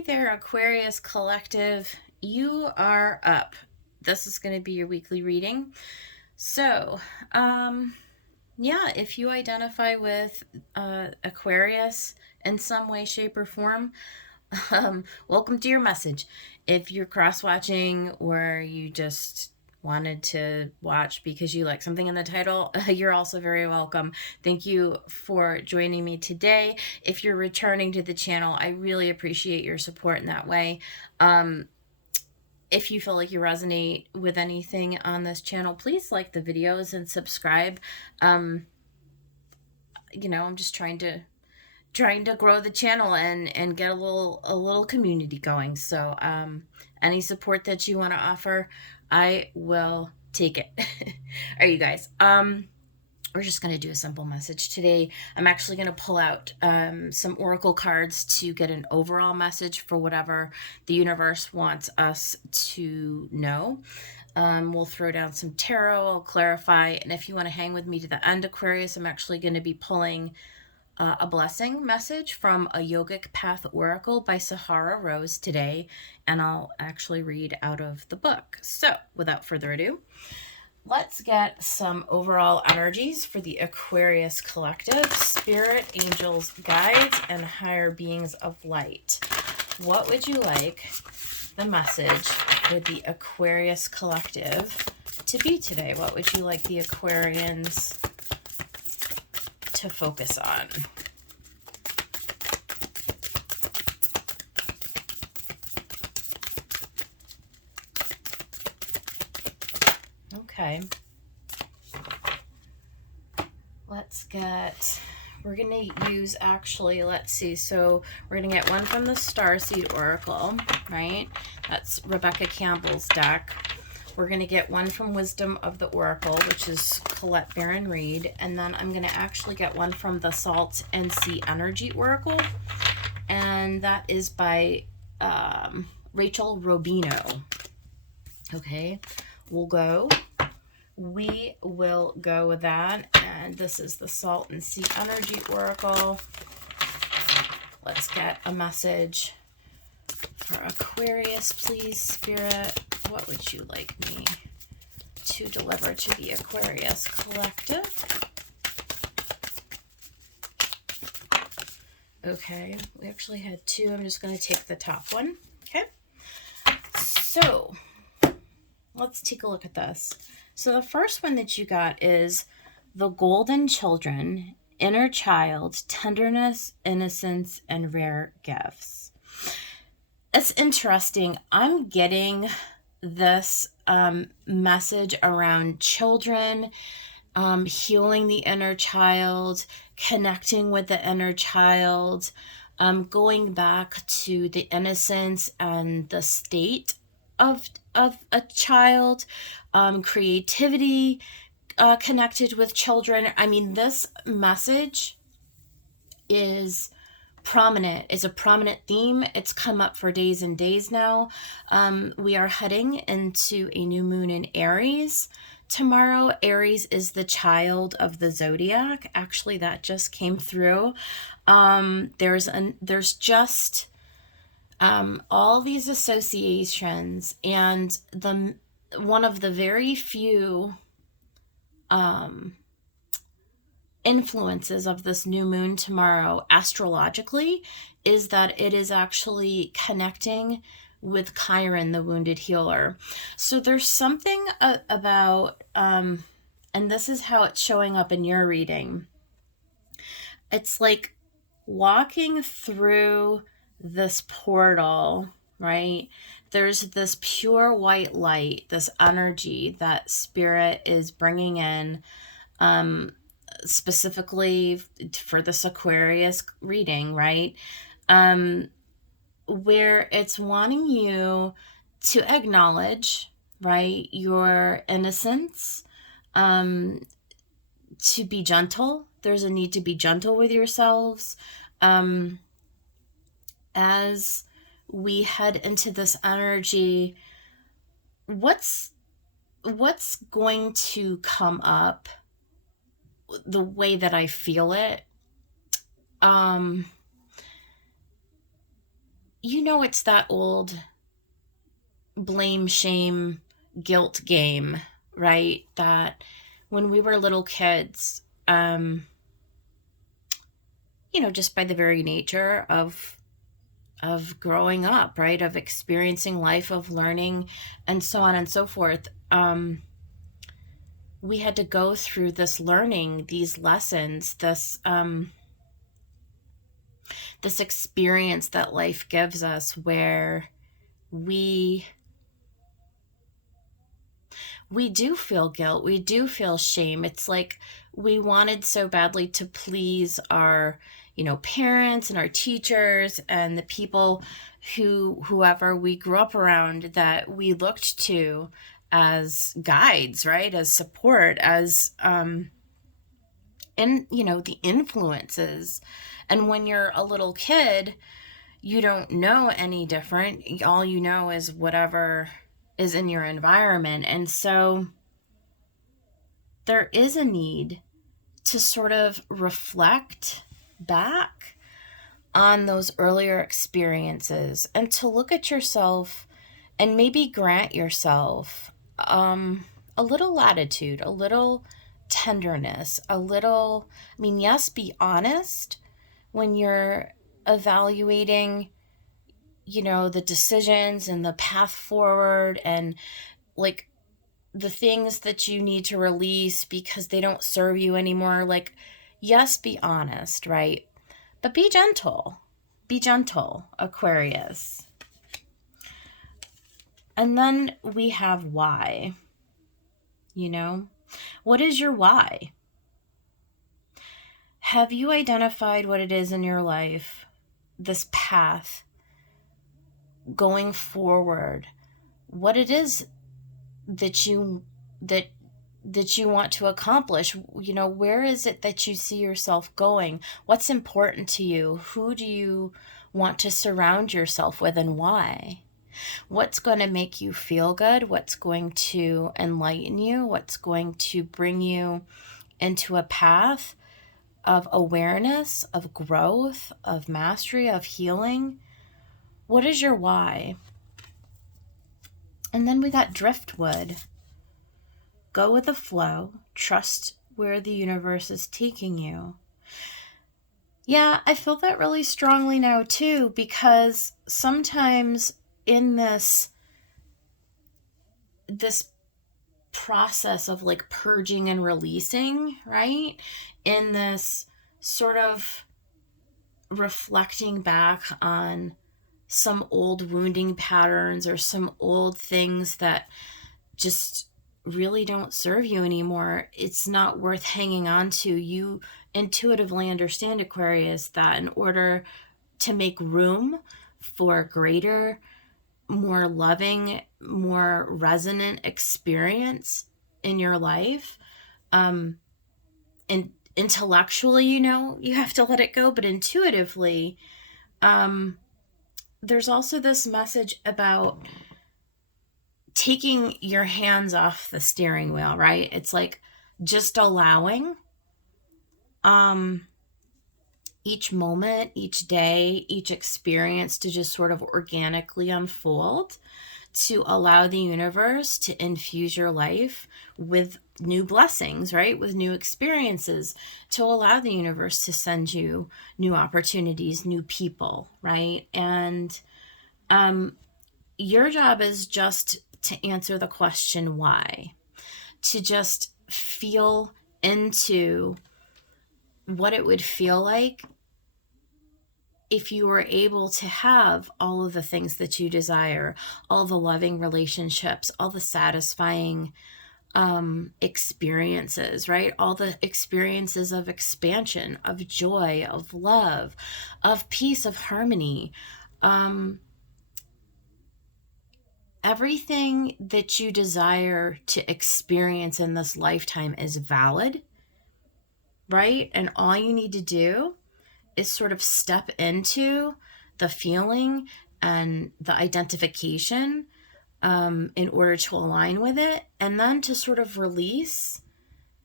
Hey there, Aquarius Collective. You are up. This is going to be your weekly reading. So, yeah, if you identify with Aquarius in some way, shape, or form, welcome to your message. If you're cross watching or you just wanted to watch because you like something in the title, you're also very welcome. Thank you for joining me today. If you're returning to the channel, I really appreciate your support in that way. If you feel like you resonate with anything on this channel, please like the videos and subscribe. I'm just trying to grow the channel and get a little community going. So any support that you want to offer, I will take it. All right, you guys. We're just going to do a simple message today. I'm actually going to pull out some oracle cards to get an overall message for whatever the universe wants us to know. We'll throw down some tarot, I'll clarify, and if you want to hang with me to the end, Aquarius, I'm actually going to be pulling a blessing message from a Yogic Path Oracle by Sahara Rose today, and I'll actually read out of the book. So without further ado, let's get some overall energies for the Aquarius Collective, Spirit, Angels, Guides, and Higher Beings of Light. What would you like the message for the Aquarius Collective to be today? What would you like the Aquarians to focus on? Okay. We're going to use let's see. So we're going to get one from the Starseed Oracle, right? That's Rebecca Campbell's deck. We're going to get one from Wisdom of the Oracle, which is Colette Baron Reed. And then I'm going to actually get one from the Salt and Sea Energy Oracle. And that is by Rachel Robino. Okay, we will go with that. And this is the Salt and Sea Energy Oracle. Let's get a message for Aquarius, please, Spirit. What would you like me to deliver to the Aquarius Collective? Okay, we actually had two. I'm just going to take the top one. Okay, so let's take a look at this. So the first one that you got is the Golden Children, Inner Child, Tenderness, Innocence, and Rare Gifts. It's interesting. I'm getting this message around children, healing the inner child, connecting with the inner child, going back to the innocence and the state of a child, creativity connected with children. I mean, this message is prominent. It's a prominent theme. It's come up for days and days now. We are heading into a new moon in Aries tomorrow. Aries is the child of the zodiac. Actually, that just came through. There's just all these associations, and one of the very few influences of this new moon tomorrow astrologically is that it is actually connecting with Chiron, the wounded healer. So there's something about and this is how it's showing up in your reading. It's like walking through this portal, right? There's this pure white light, this energy that Spirit is bringing in, specifically for this Aquarius reading, right? Where it's wanting you to acknowledge, right, your innocence, to be gentle. There's a need to be gentle with yourselves. As we head into this energy, what's going to come up, the way that I feel it, it's that old blame, shame, guilt game, right? That when we were little kids, just by the very nature of growing up, right? Of experiencing life, of learning, and so on and so forth. We had to go through this learning, these lessons, this experience that life gives us, where we we do feel guilt, we do feel shame. It's like we wanted so badly to please our, parents and our teachers and the people whoever we grew up around, that we looked to as guides, right? As support, as and the influences. And when you're a little kid, you don't know any different. All you know is whatever is in your environment. And so there is a need to sort of reflect back on those earlier experiences and to look at yourself and maybe grant yourself a little latitude, a little tenderness, a little, yes, be honest when you're evaluating, the decisions and the path forward, and like the things that you need to release because they don't serve you anymore. Like, yes, be honest, right? But be gentle. Be gentle, Aquarius. And then we have why. What is your why? Have you identified what it is in your life, this path going forward, what it is that you want to accomplish? Where is it that you see yourself going? What's important to you? Who do you want to surround yourself with, and why? What's going to make you feel good? What's going to enlighten you? What's going to bring you into a path of awareness, of growth, of mastery, of healing? What is your why? And then we got driftwood. Go with the flow. Trust where the universe is taking you. Yeah, I feel that really strongly now too, because sometimes in this process of like purging and releasing, right? In this sort of reflecting back on some old wounding patterns or some old things that just really don't serve you anymore, it's not worth hanging on to. You intuitively understand, Aquarius, that in order to make room for greater, more loving, more resonant experience in your life, and intellectually, you have to let it go, but intuitively, there's also this message about taking your hands off the steering wheel, right? It's like just allowing each moment, each day, each experience to just sort of organically unfold, to allow the universe to infuse your life with new blessings, right? With new experiences, to allow the universe to send you new opportunities, new people, right? And your job is just to answer the question why, to just feel into what it would feel like if you were able to have all of the things that you desire, all the loving relationships, all the satisfying experiences, right? All the experiences of expansion, of joy, of love, of peace, of harmony. Everything that you desire to experience in this lifetime is valid, right? And all you need to do is sort of step into the feeling and the identification in order to align with it, and then to sort of release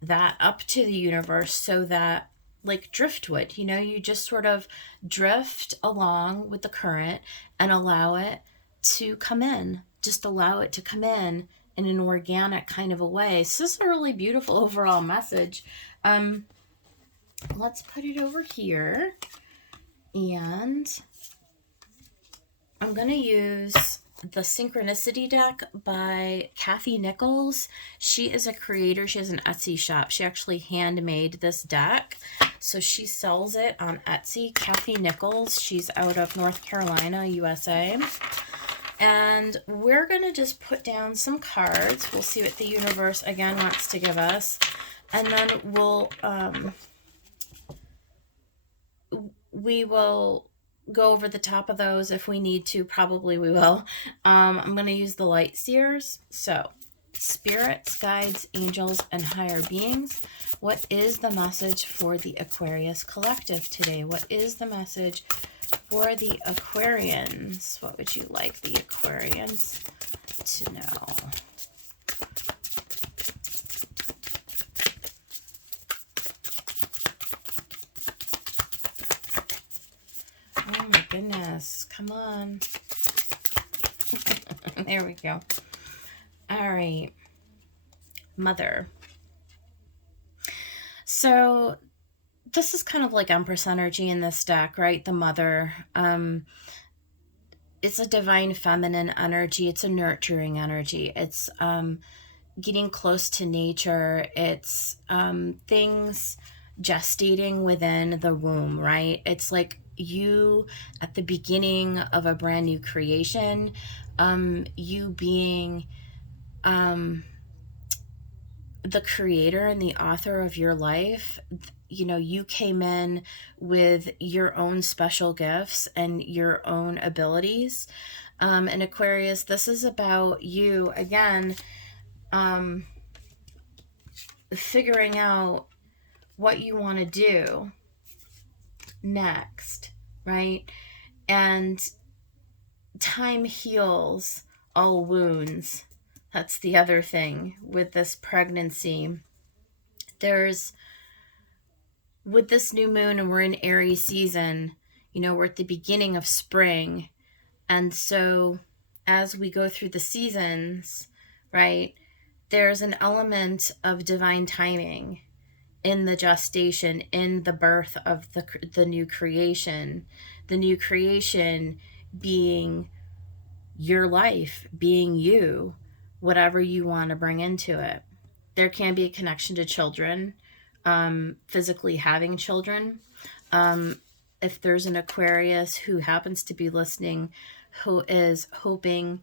that up to the universe so that like driftwood. You just sort of drift along with the current and allow it to come in. Just allow it to come in an organic kind of a way. So this is a really beautiful overall message. Let's put it over here, and I'm going to use the Synchronicity deck by Kathy Nichols. She is a creator. She has an Etsy shop. She actually handmade this deck, so she sells it on Etsy. Kathy Nichols. She's out of North Carolina, USA. And we're going to just put down some cards. We'll see what the universe, again, wants to give us. And then we will go over the top of those if we need to. Probably we will. I'm going to use the light seers. So, spirits, guides, angels, and higher beings. What is the message for the Aquarius collective today? What is the message for the Aquarians? What would you like the Aquarians to know? Oh my goodness, come on. There we go. All right. Mother. So this is kind of like Empress energy in this deck, right? The mother. It's a divine feminine energy. It's a nurturing energy. It's getting close to nature. It's things gestating within the womb, right? It's like you at the beginning of a brand new creation, you being the creator and the author of your life. You came in with your own special gifts and your own abilities. And Aquarius, this is about you, again, figuring out what you want to do next, right? And time heals all wounds. That's the other thing with this pregnancy. With this new moon, and we're in Aries season, we're at the beginning of spring. And so as we go through the seasons, right, there's an element of divine timing in the gestation, in the birth of the new creation. The new creation being your life, being you, whatever you want to bring into it. There can be a connection to children, physically having children. If there's an Aquarius who happens to be listening, who is hoping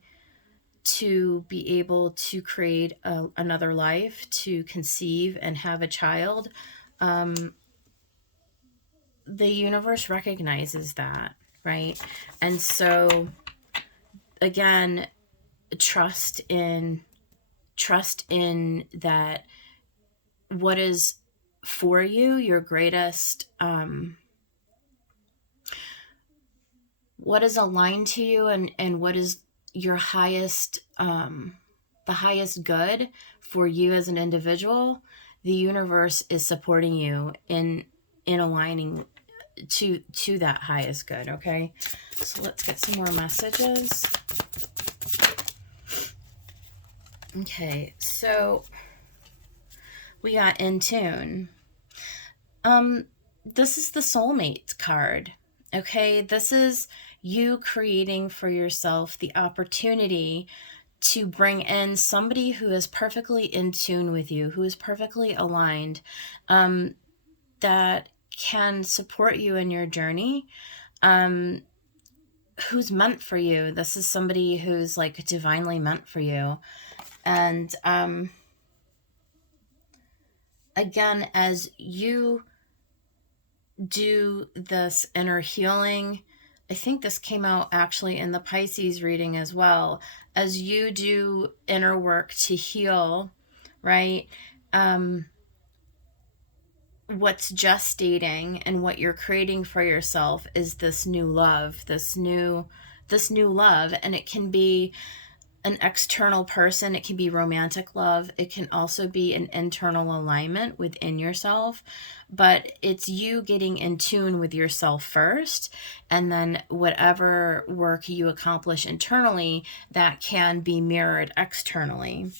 to be able to create another life, to conceive and have a child, the universe recognizes that, right? And so, again, trust in that what is for you, your greatest, what is aligned to you, and what is your highest, the highest good for you as an individual. The universe is supporting you in aligning to that highest good. Okay, so let's get some more messages. Okay, so we got in tune. This is the soulmate card. Okay, this is you creating for yourself the opportunity to bring in somebody who is perfectly in tune with you, who is perfectly aligned, that can support you in your journey, who's meant for you. This is somebody who's like divinely meant for you. And again, as you do this inner healing, I think this came out actually in the Pisces reading as well, as you do inner work to heal, right? What's gestating and what you're creating for yourself is this new love, this new love. And it can be an external person. It can be romantic love. It can also be an internal alignment within yourself. But it's you getting in tune with yourself first. And then whatever work you accomplish internally, that can be mirrored externally.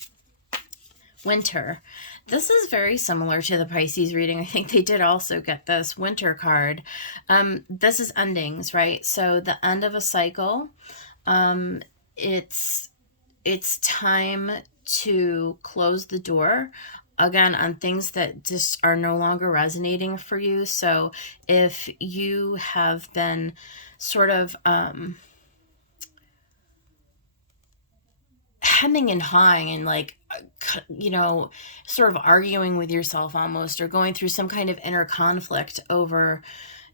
Winter. This is very similar to the Pisces reading. I think they did also get this winter card. This is endings, right? So the end of a cycle. It's it's time to close the door again on things that just are no longer resonating for you. So if you have been sort of hemming and hawing and like, sort of arguing with yourself almost, or going through some kind of inner conflict over,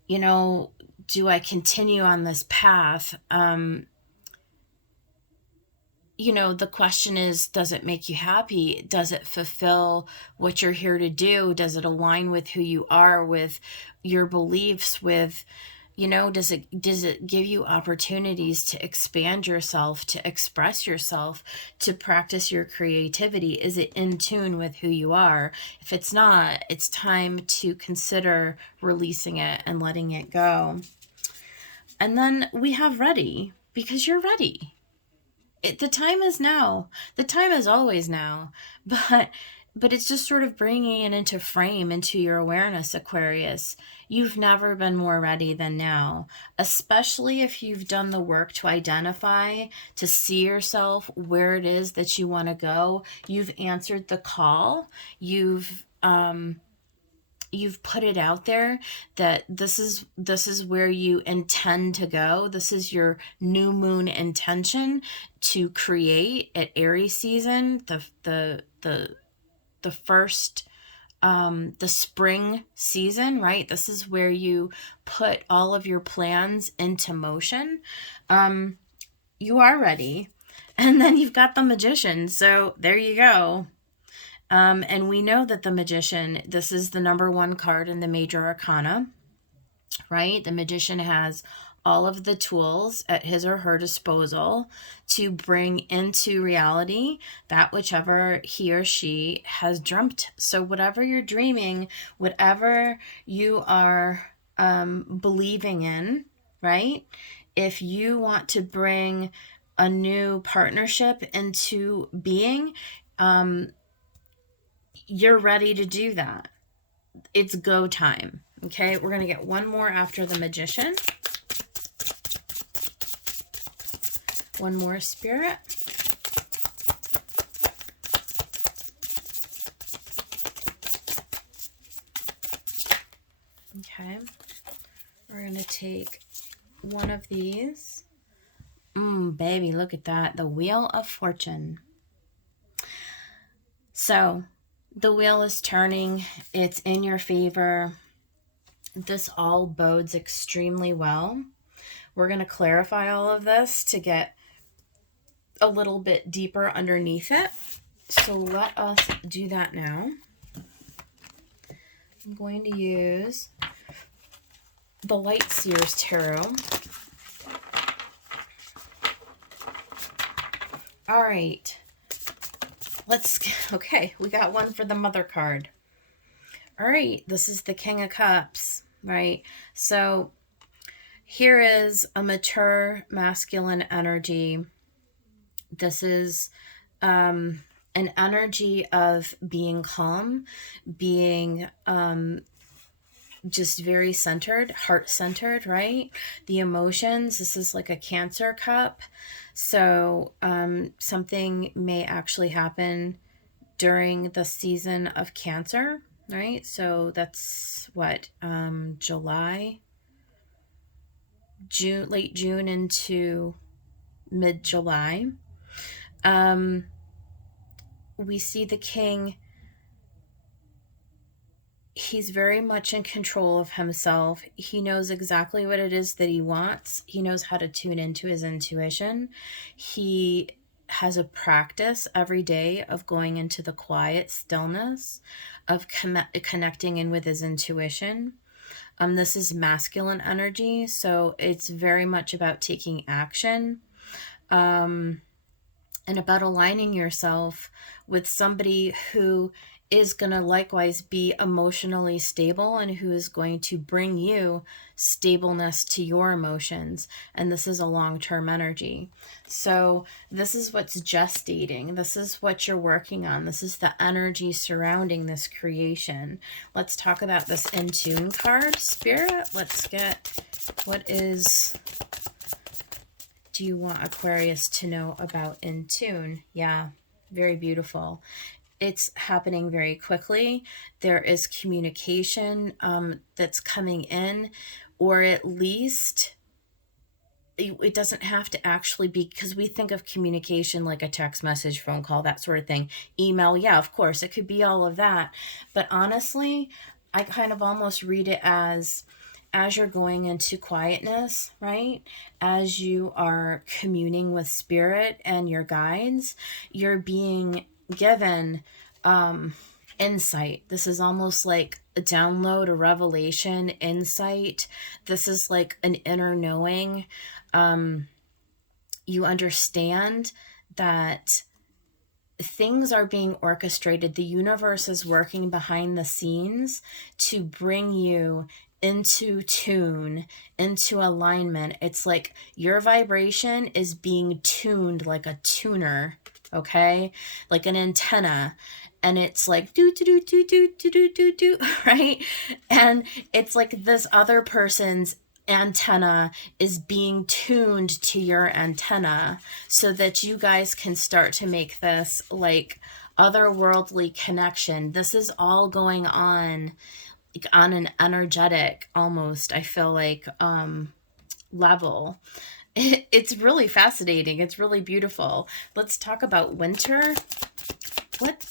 do I continue on this path? The question is, does it make you happy? Does it fulfill what you're here to do? Does it align with who you are, with your beliefs, with, does it give you opportunities to expand yourself, to express yourself, to practice your creativity? Is it in tune with who you are? If it's not, it's time to consider releasing it and letting it go. And then we have ready, because you're ready. The time is now. The time is always now. But it's just sort of bringing it into frame, into your awareness, Aquarius. You've never been more ready than now, especially if you've done the work to identify, to see yourself where it is that you want to go. You've answered the call. You've put it out there that this is where you intend to go. This is your new moon intention to create at Aries season, the first, the spring season, right? This is where you put all of your plans into motion. You are ready. And then you've got the Magician. So there you go. And we know that the Magician, this is the number one card in the major arcana, right? The Magician has all of the tools at his or her disposal to bring into reality that whichever he or she has dreamt. So whatever you're dreaming, whatever you are believing in, right? If you want to bring a new partnership into being, you're ready to do that. It's go time. Okay, we're going to get one more after the Magician. One more, Spirit. Okay, we're going to take one of these. Baby, look at that. The Wheel of Fortune. So, the wheel is turning. It's in your favor. This all bodes extremely well. We're going to clarify all of this to get a little bit deeper underneath it. So let us do that now. I'm going to use the Light Seers Tarot. All right. Okay, we got one for the Mother card. All right, this is the King of Cups, right? So here is a mature masculine energy. This is an energy of being calm, being just very centered, heart-centered, right? The emotions, this is like a Cancer cup. So something may actually happen during the season of Cancer, right? So that's what, July, June, late June into mid-July. We see the King. He's very much in control of himself. He knows exactly what it is that he wants. He knows how to tune into his intuition. He has a practice every day of going into the quiet stillness, of connecting in with his intuition. This is masculine energy, so it's very much about taking action. and about aligning yourself with somebody who is going to likewise be emotionally stable and who is going to bring you stableness to your emotions. And this is a long-term energy. So this is what's gestating. This is what you're working on. This is the energy surrounding this creation. Let's talk about this In Tune card, Spirit. Let's get, what do you want Aquarius to know about In Tune? Yeah, very beautiful. It's happening very quickly. There is communication that's coming in, or at least it doesn't have to actually be, because we think of communication like a text message, phone call, that sort of thing. Email, yeah, of course, it could be all of that. But honestly, I kind of almost read it as you're going into quietness, right? As you are communing with spirit and your guides, you're being given insight. This is almost like a download, a revelation, insight. This is like an inner knowing. You understand that things are being orchestrated. The universe is working behind the scenes to bring you into tune, into alignment. It's like your vibration is being tuned like a tuner, okay? Like an antenna. And it's like do do do do do do do do do, right? And it's like this other person's antenna is being tuned to your antenna so that you guys can start to make this like otherworldly connection. This is all going on like on an energetic, almost, I feel like, level. It's really fascinating. It's really beautiful. Let's talk about winter. What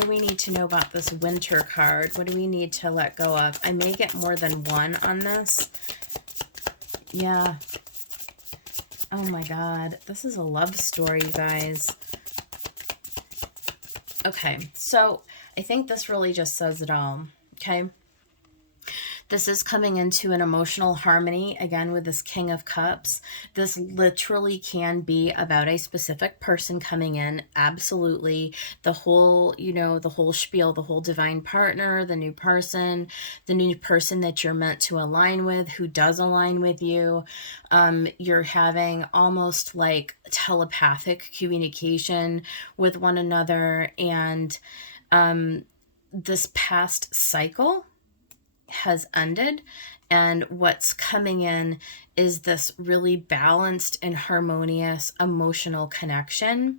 do we need to know about this winter card? What do we need to let go of? I may get more than one on this. Yeah. Oh my God. This is a love story, you guys. Okay. So I think this really just says it all. Okay. This is coming into an emotional harmony, again, with this King of Cups. This literally can be about a specific person coming in. Absolutely. The whole, the whole spiel, the whole divine partner, the new person that you're meant to align with, who does align with you. You're having almost like telepathic communication with one another. And this past cycle has ended, and what's coming in is this really balanced and harmonious emotional connection.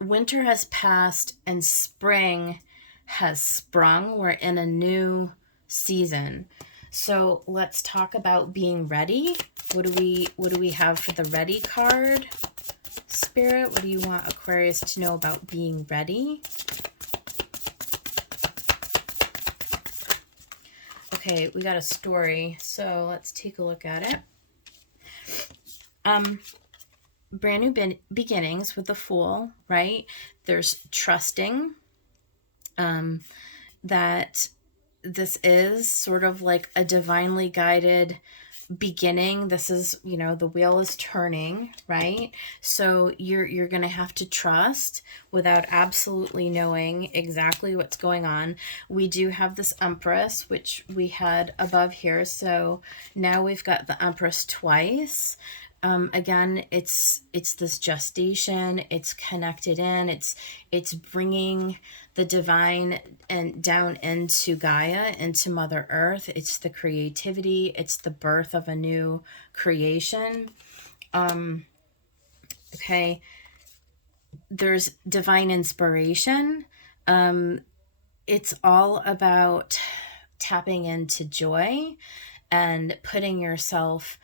Winter has passed and spring has sprung. We're in a new season. So let's talk about being ready. What do we have for the ready card, Spirit? What do you want Aquarius to know about being ready? Okay, we got a story, so let's take a look at it. Brand new beginnings with the Fool, right? There's trusting that this is sort of like a divinely guided beginning. This is, the wheel is turning, right? So you're going to have to trust without absolutely knowing exactly what's going on. We do have this Empress, which we had above here. So now we've got the Empress twice. Again, it's this gestation, it's connected in, it's bringing the divine and down into Gaia, into Mother Earth. It's the creativity, it's the birth of a new creation. Okay, there's divine inspiration. It's all about tapping into joy and putting yourself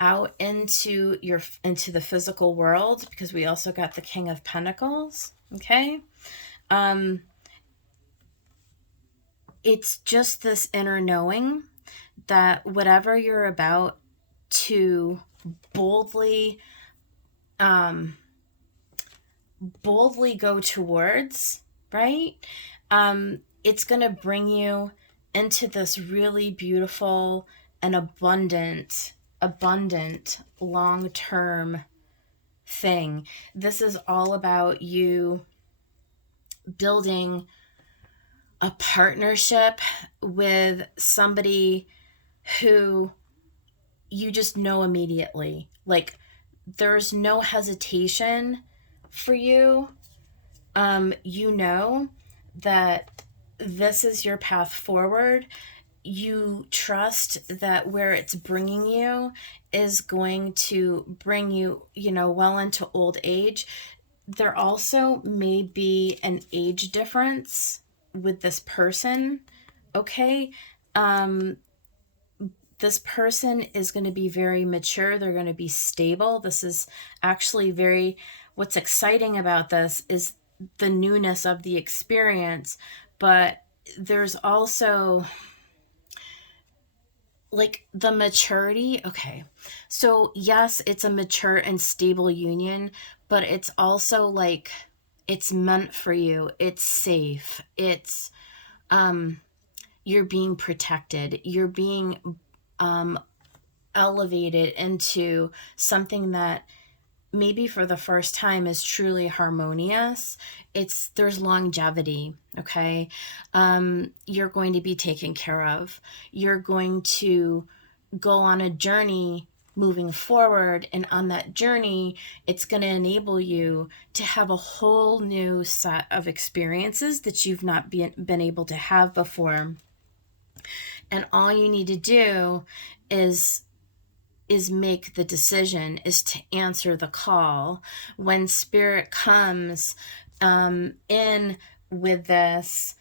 out into the physical world, because we also got the King of Pentacles. Okay. It's just this inner knowing that whatever you're about to boldly go towards, right? It's going to bring you into this really beautiful and abundant abundant, long-term thing. This is all about you building a partnership with somebody who you just know immediately. Like, there's no hesitation for you. You know that this is your path forward. You trust that where it's bringing you is going to bring you, well into old age. There also may be an age difference with this person, okay? This person is going to be very mature. They're going to be stable. This is actually what's exciting about this is the newness of the experience, but there's also like the maturity. Okay. So yes, it's a mature and stable union, but it's also like it's meant for you. It's safe. It's you're being protected. You're being elevated into something that maybe for the first time is truly harmonious. There's longevity. Okay. You're going to be taken care of. You're going to go on a journey moving forward, and on that journey it's going to enable you to have a whole new set of experiences that you've not been able to have before. And all you need to do is make the decision, is to answer the call. When spirit comes in with this,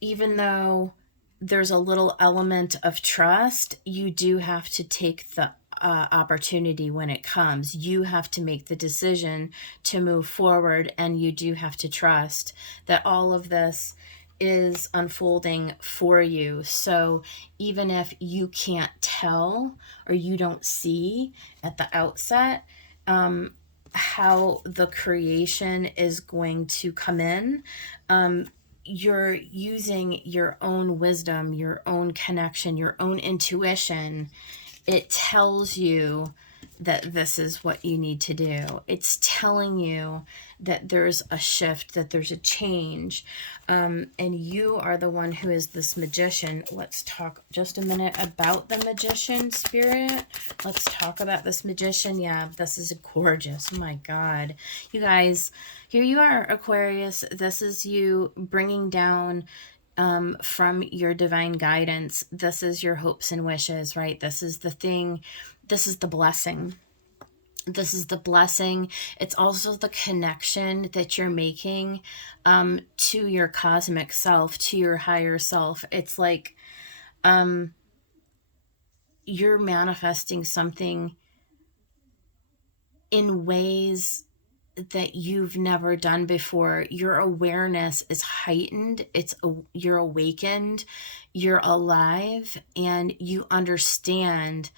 even though there's a little element of trust, you do have to take the opportunity when it comes. You have to make the decision to move forward, and you do have to trust that all of this is unfolding for you. So even if you can't tell or you don't see at the outset how the creation is going to come in, you're using your own wisdom, your own connection, your own intuition. It tells you that this is what you need to do. It's telling you that there's a shift, that there's a change. And you are the one who is this magician. Let's talk just a minute about the magician, Spirit. Let's talk about this magician. Yeah, this is gorgeous. Oh my God. You guys, here you are, Aquarius. This is you bringing down from your divine guidance. This is your hopes and wishes, right? This is the thing. This is the blessing. This is the blessing. It's also the connection that you're making to your cosmic self, to your higher self. It's like you're manifesting something in ways that you've never done before. Your awareness is heightened. You're awakened. You're alive, and you understand.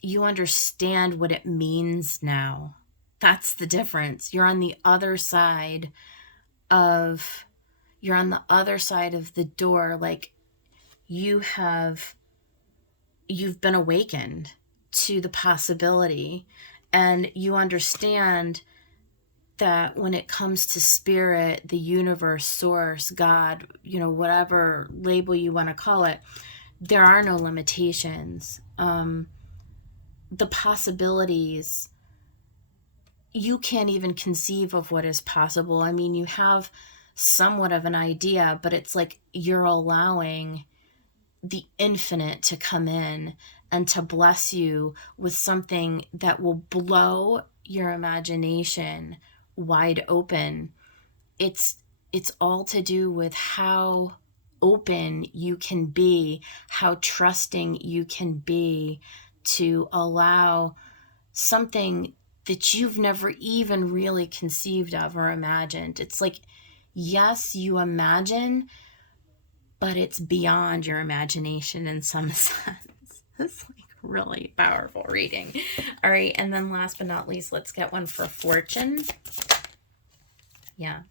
You understand what it means now. That's the difference. You're on the other side of the door. Like you've been awakened to the possibility, and you understand that when it comes to spirit, the universe, source, God, whatever label you want to call it, there are no limitations. The possibilities, you can't even conceive of what is possible. I mean, you have somewhat of an idea, but it's like you're allowing the infinite to come in and to bless you with something that will blow your imagination wide open. It's all to do with how open you can be, how trusting you can be to allow something that you've never even really conceived of or imagined. It's like, yes, you imagine, but it's beyond your imagination in some sense. It's like really powerful reading. All right, and then last but not least, let's get one for fortune. Yeah.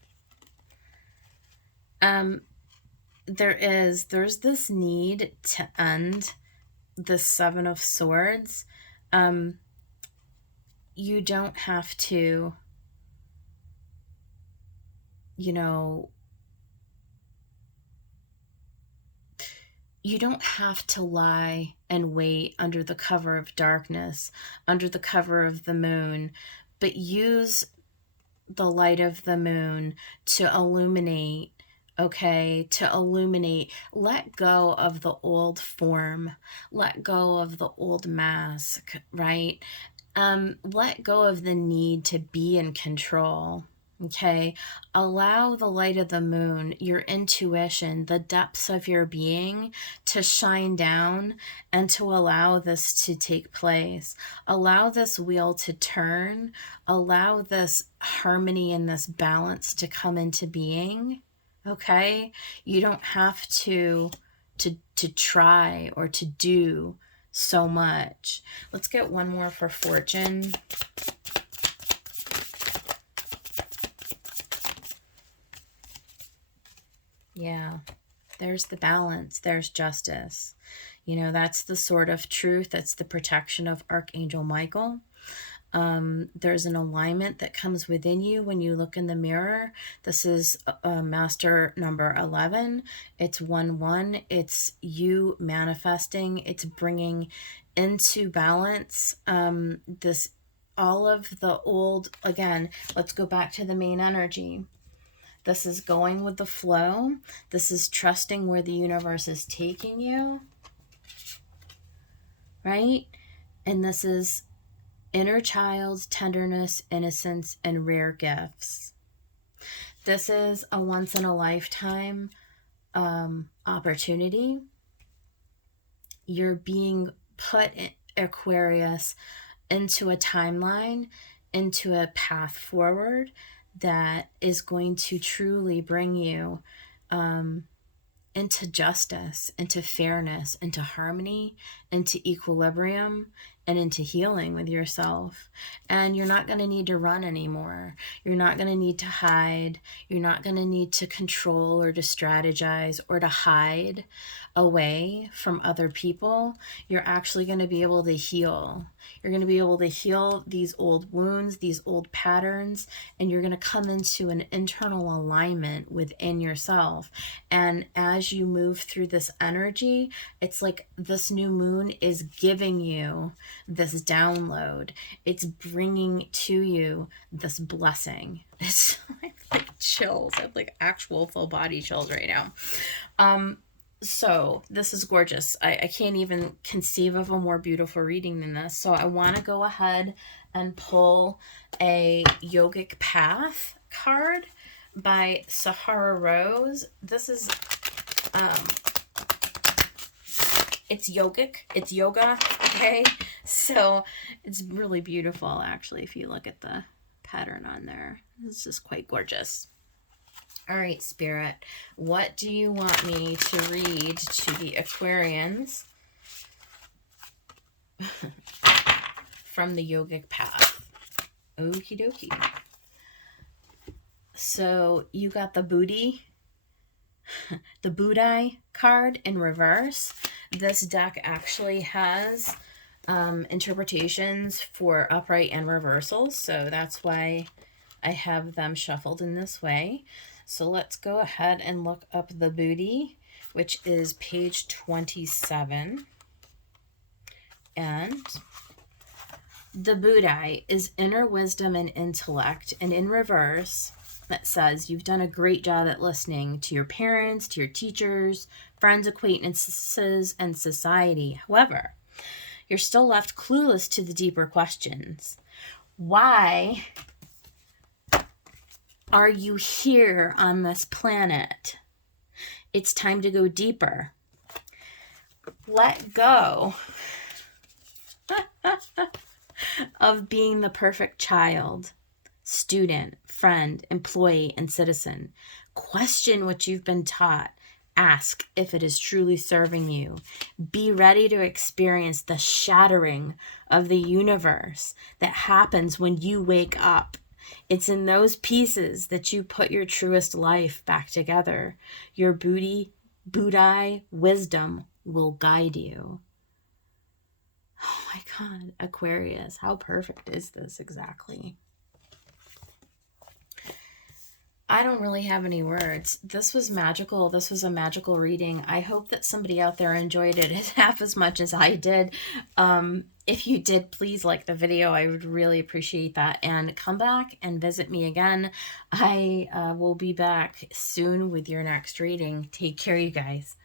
There's this need to end the Seven of Swords, you don't have to, you know, you don't have to lie and wait under the cover of darkness, under the cover of the moon, but use the light of the moon to illuminate, okay? To illuminate. Let go of the old form, let go of the old mask, right? Let go of the need to be in control. Okay, allow the light of the moon, your intuition, the depths of your being to shine down and to allow this to take place. Allow this wheel to turn. Allow this harmony and this balance to come into being. Okay, you don't have to try or to do so much. Let's get one more for fortune. Yeah, there's the balance, there's justice. You know, that's the sword of truth, that's the protection of Archangel Michael. There's an alignment that comes within you when you look in the mirror. This is master number 11. It's 1-1. It's you manifesting. It's bringing into balance this, all of the old, again, let's go back to the main energy. This is going with the flow. This is trusting where the universe is taking you, right? And this is inner child, tenderness, innocence, and rare gifts. This is a once-in-a-lifetime opportunity. You're being put, in Aquarius, into a timeline, into a path forward that is going to truly bring you into justice, into fairness, into harmony, into equilibrium, and into healing with yourself. And you're not going to need to run anymore. You're not going to need to hide. You're not going to need to control or to strategize or to hide away from other people. You're actually going to be able to heal. You're going to be able to heal these old wounds, these old patterns, and you're going to come into an internal alignment within yourself. And as you move through this energy, it's like this new moon is giving you this download. It's bringing to you this blessing. It's like chills. I have like actual full body chills right now. So this is gorgeous. I can't even conceive of a more beautiful reading than this. So I want to go ahead and pull a Yogic Path card by Sahara Rose. This is it's yogic, it's yoga, okay? So it's really beautiful, actually, if you look at the pattern on there. It's just quite gorgeous. All right, Spirit, what do you want me to read to the Aquarians from the Yogic Path? Okie dokie. So you got the booty, the Budai card in reverse. This deck actually has interpretations for upright and reversals, so that's why I have them shuffled in this way. So let's go ahead and look up the booty, which is page 27. And the Budai is inner wisdom and intellect, and in reverse, that says you've done a great job at listening to your parents, to your teachers, friends, acquaintances, and society. However, you're still left clueless to the deeper questions. Why are you here on this planet? It's time to go deeper. Let go of being the perfect child, student, friend, employee, and citizen. Question what you've been taught. Ask if it is truly serving you. Be ready to experience the shattering of the universe that happens when you wake up. It's in those pieces that you put your truest life back together. Your Budai wisdom will guide you. Oh my God, Aquarius, how perfect is this exactly? I don't really have any words. This was magical. This was a magical reading. I hope that somebody out there enjoyed it half as much as I did. If you did, please like the video. I would really appreciate that. And come back and visit me again. I will be back soon with your next reading. Take care, you guys.